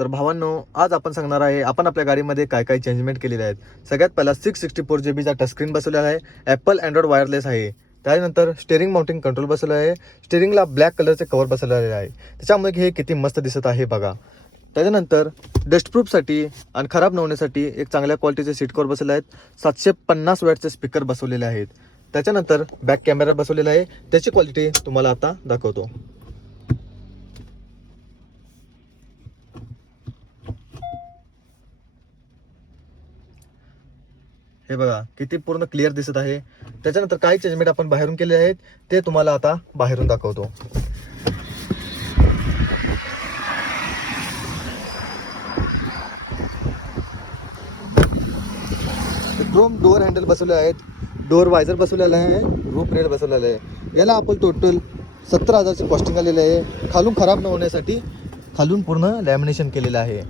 तर भावांनो, आज आपण सांगणार आहे आपण आपल्या गाडीमध्ये काय काय चेंजमेंट केलेले आहेत. सगळ्यात पहिला 664 GB चा टचस्क्रीन बसवलेला आहे. ॲपल अँड्रॉइड वायरलेस आहे. त्यानंतर स्टेअरिंग माउंटिंग कंट्रोल बसवलं आहे. स्टेअरिंगला ब्लॅक कलरचे कव्हर बसवलेले आहे. त्याच्यामुळे हे किती मस्त दिसत आहे बघा. त्याच्यानंतर डस्टप्रूफसाठी आणि खराब न होण्यासाठी एक चांगल्या क्वालिटीचे सीट कव्हर बसवले आहेत. 750 वॅटचे स्पीकर बसवलेले आहेत. त्याच्यानंतर बॅक कॅमेरा बसवलेला आहे. त्याची क्वालिटी तुम्हाला आता दाखवतो. हे बघा किती पूर्ण क्लिअर दिसत आहे. त्याच्यानंतर काही चेंजमेंट आपण बाहेरून केले आहेत ते तुम्हाला आता बाहेरून दाखवतो. क्रोम डोअर हँडल बसवले आहेत. डोअर वायझर बसवलेला आहे. रूफ रेल बसवलेला आहे. याला आपण टोटल 17,000ची कॉस्टिंग आलेली आहे. खालून खराब न होण्यासाठी खालून पूर्ण लॅमिनेशन केलेलं आहे.